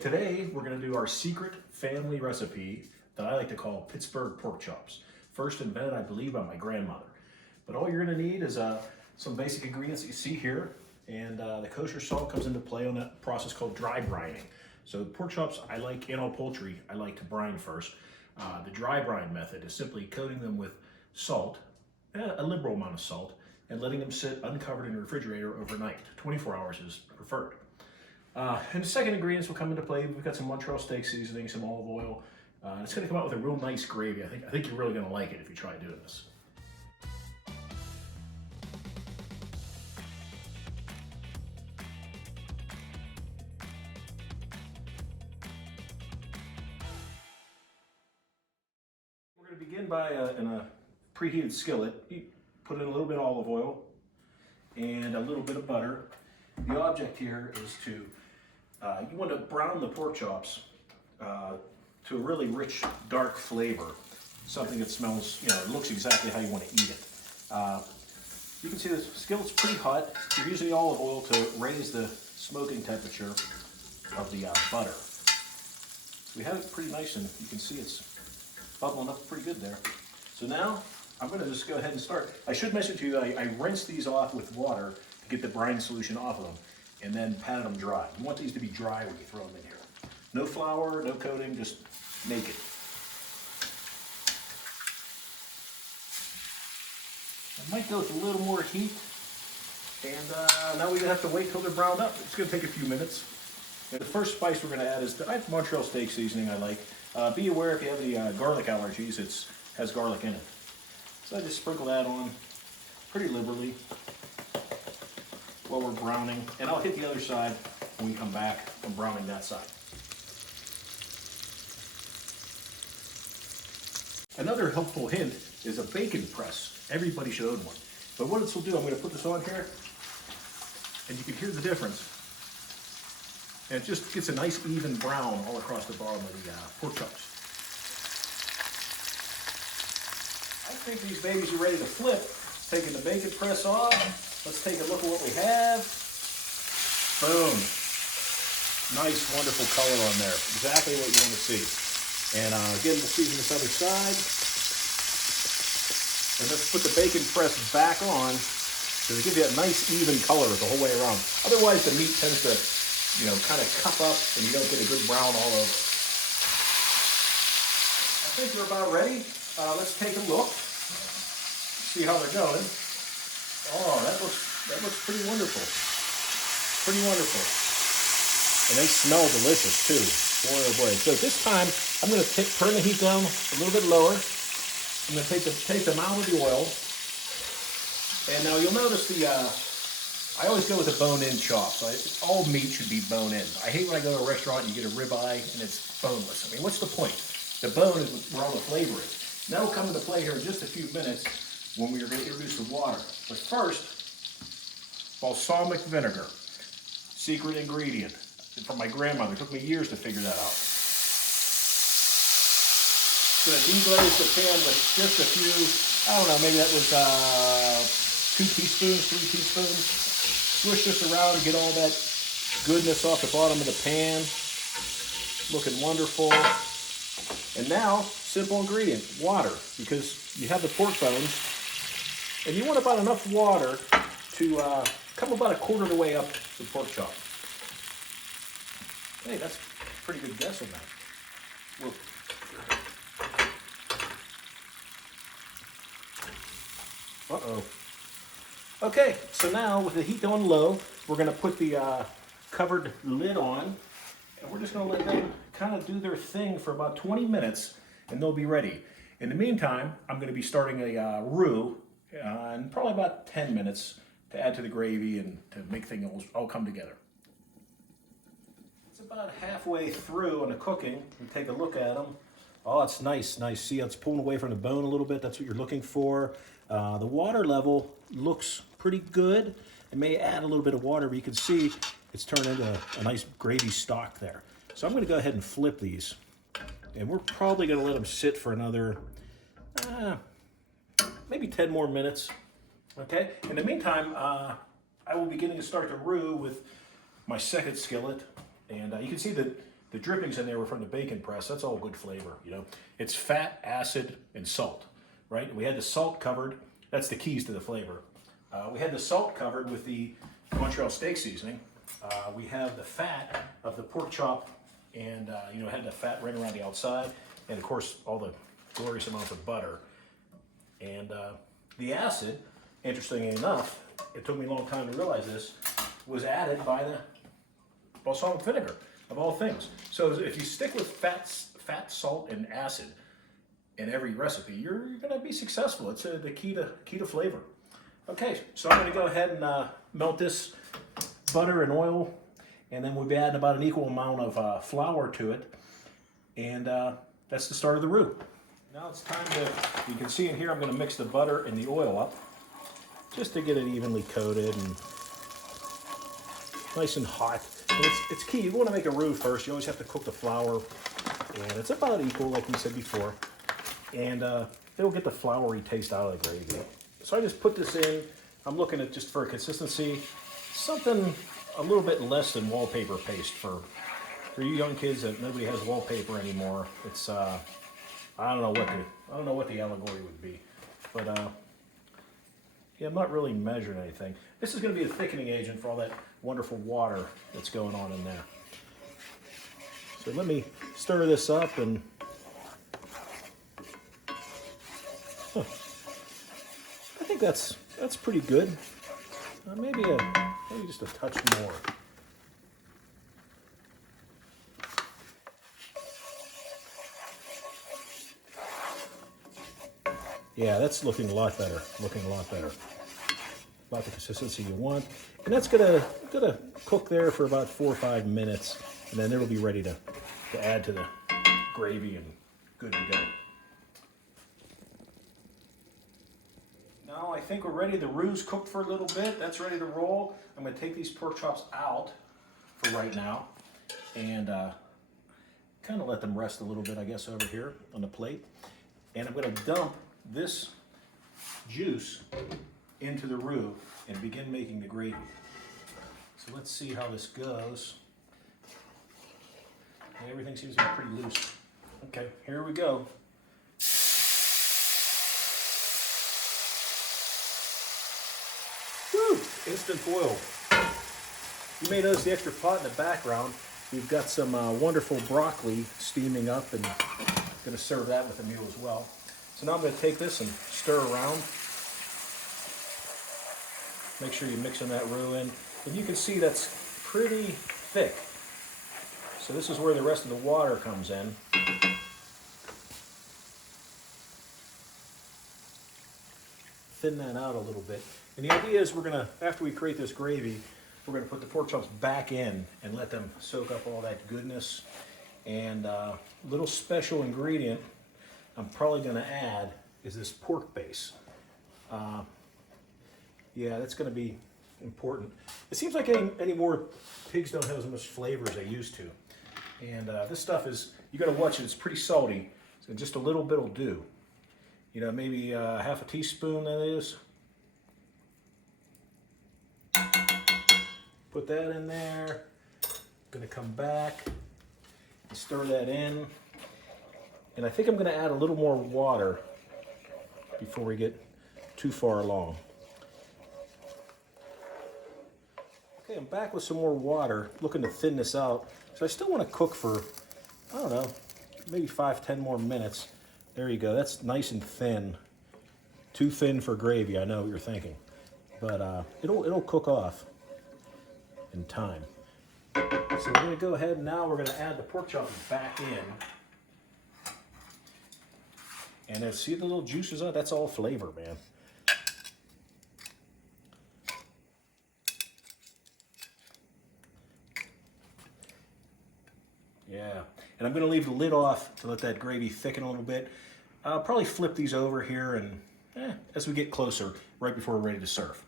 Today, we're gonna do our secret family recipe that I like to call Pittsburgh pork chops. First invented, I believe, by my grandmother. But all you're gonna need is some basic ingredients that you see here, and the kosher salt comes into play on that process called dry brining. So pork chops, I like, and all poultry, I like to brine first. The dry brine method is simply coating them with salt, a liberal amount of salt, and letting them sit uncovered in the refrigerator overnight. 24 hours is preferred. And the second ingredients will come into play. We've got some Montreal steak seasoning, some olive oil. It's going to come out with a real nice gravy. I think you're really going to like it if you try doing this. We're going to begin by in a preheated skillet. You put in a little bit of olive oil and a little bit of butter. The object here is to you want to brown the pork chops to a really rich, dark flavor. Something that smells, looks exactly how you want to eat it. You can see the skillet's pretty hot. You're using the olive oil to raise the smoking temperature of the butter. We have it pretty nice, and you can see it's bubbling up pretty good there. So now I'm going to just go ahead and start. I should mention to you that I rinse these off with water to get the brine solution off of them, and then pat them dry. You want these to be dry when you throw them in here. No flour, no coating, just naked. I might go with a little more heat, and now we have to wait till they're browned up. It's going to take a few minutes. And the first spice we're going to add is I have Montreal steak seasoning I like. Be aware if you have any garlic allergies, it has garlic in it. So I just sprinkle that on pretty liberally while we're browning, and I'll hit the other side when we come back from browning that side. Another helpful hint is a bacon press. Everybody should own one. But what this will do, I'm going to put this on here, and you can hear the difference. And it just gets a nice even brown all across the bottom of the pork chops. I think these babies are ready to flip. Taking the bacon press off. Let's take a look at what we have. Boom. Nice, wonderful color on there. Exactly what you want to see. And again, we'll season this other side. And let's put the bacon press back on because it gives you a nice, even color the whole way around. Otherwise, the meat tends to, kind of cup up and you don't get a good brown all over. I think we're about ready. Let's take a look. See how they're going. Oh, that looks pretty wonderful. Pretty wonderful. And they smell delicious too. Boy, oh boy. So this time, I'm going to turn the heat down a little bit lower. I'm going to take them out of the oil. And now you'll notice I always go with a bone-in chop. So all meat should be bone-in. I hate when I go to a restaurant and you get a ribeye and it's boneless. I mean, what's the point? The bone is where all the flavor is. And that'll come into play here in just a few minutes when we are going to introduce the water. But first, balsamic vinegar. Secret ingredient from my grandmother. It took me years to figure that out. Going to deglaze the pan with just a few, I don't know, maybe that was 2 teaspoons, 3 teaspoons. Swish this around and get all that goodness off the bottom of the pan. Looking wonderful. And now, simple ingredient, water, because you have the pork bones, and you want about enough water to come about a quarter of the way up the pork chop. Hey, that's a pretty good guess on that. Whoa. Uh-oh. Okay, so now with the heat on low, we're going to put the covered lid on, and we're just going to let them kind of do their thing for about 20 minutes, and they'll be ready. In the meantime, I'm going to be starting a roux in probably about 10 minutes to add to the gravy and to make things all come together. It's about halfway through on the cooking. We take a look at them. Oh, it's nice. See how it's pulling away from the bone a little bit? That's what you're looking for. The water level looks pretty good. It may add a little bit of water, but you can see it's turned into a nice gravy stock there. So I'm going to go ahead and flip these. And we're probably going to let them sit for another, maybe 10 more minutes. Okay? In the meantime, I will be getting to start the roux with my second skillet. And you can see that The drippings in there were from the bacon press. That's all good flavor, you know. It's fat, acid, and salt, right? We had the salt covered. That's the keys to the flavor. We had the salt covered with the Montreal steak seasoning. We have the fat of the pork chop, and you know, had the fat right around the outside, and of course all the glorious amounts of butter. And the acid, interestingly enough, it took me a long time to realize this, was added by the balsamic vinegar, of all things. So if you stick with fat, salt, and acid in every recipe, you're going to be successful. It's the key to flavor. Okay, so I'm going to go ahead and melt this butter and oil, and then we'll be adding about an equal amount of flour to it, and that's the start of the roux. Now it's time to, you can see in here, I'm going to mix the butter and the oil up just to get it evenly coated and nice and hot. And it's key. You want to make a roux first. You always have to cook the flour, and it's about equal, like we said before, and it'll get the floury taste out of the gravy. So I just put this in. I'm looking at, just for consistency, something a little bit less than wallpaper paste for you young kids that nobody has wallpaper anymore. It's I don't know what the allegory would be, but yeah, I'm not really measuring anything. This is going to be a thickening agent for all that wonderful water that's going on in there. So let me stir this up, and I think that's pretty good. Maybe just a touch more. Yeah, that's looking a lot better. About the consistency you want. And that's gonna cook there for about 4 or 5 minutes, and then it'll be ready to add to the gravy and good to go. Now I think we're ready. The roux's cooked for a little bit. That's ready to roll. I'm gonna take these pork chops out for right now, and kind of let them rest a little bit, I guess, over here on the plate. And I'm gonna dump this juice into the roux and begin making the gravy. So let's see how this goes. Everything seems to be pretty loose. Okay, here we go. Woo! Instant foil. You may notice the extra pot in the background. We've got some wonderful broccoli steaming up, and going to serve that with the meal as well. So now I'm going to take this and stir around. Make sure you're mixing that roux in. And you can see that's pretty thick. So this is where the rest of the water comes in. Thin that out a little bit. And the idea is we're going to, after we create this gravy, we're going to put the pork chops back in and let them soak up all that goodness. And a little special ingredient I'm probably going to add is this pork base. Yeah, that's going to be important. It seems like anymore pigs don't have as much flavor as they used to. And this stuff is, you got to watch it, it's pretty salty. So just a little bit will do. You know, maybe half a teaspoon, that is. Put that in there. Gonna come back and stir that in. And I think I'm gonna add a little more water before we get too far along. Okay, I'm back with some more water, looking to thin this out. So I still want to cook for, I don't know, maybe 5-10 more minutes. There you go, that's nice and thin. Too thin for gravy, I know what you're thinking. But it'll cook off in time. So we're gonna go ahead and now we're gonna add the pork chops back in. And then see the little juices on? That's all flavor, man. Yeah, and I'm gonna leave the lid off to let that gravy thicken a little bit. I'll probably flip these over here and as we get closer, right before we're ready to serve.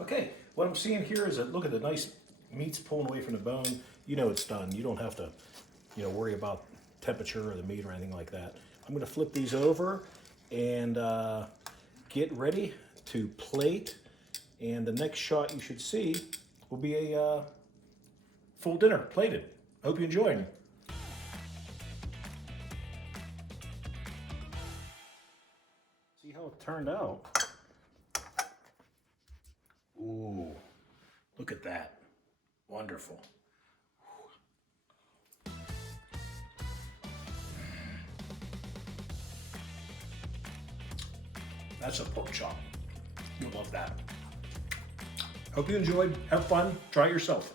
Okay, what I'm seeing here is that, look at the nice meat's pulling away from the bone. You know it's done. You don't have to, worry about temperature or the meat or anything like that. I'm gonna flip these over and get ready to plate And the next shot you should see will be a full dinner plated. Hope you enjoyed. See how it turned out. Ooh, look at that. Wonderful. That's a pork chop. You'll love that. Hope you enjoyed. Have fun. Try it yourself.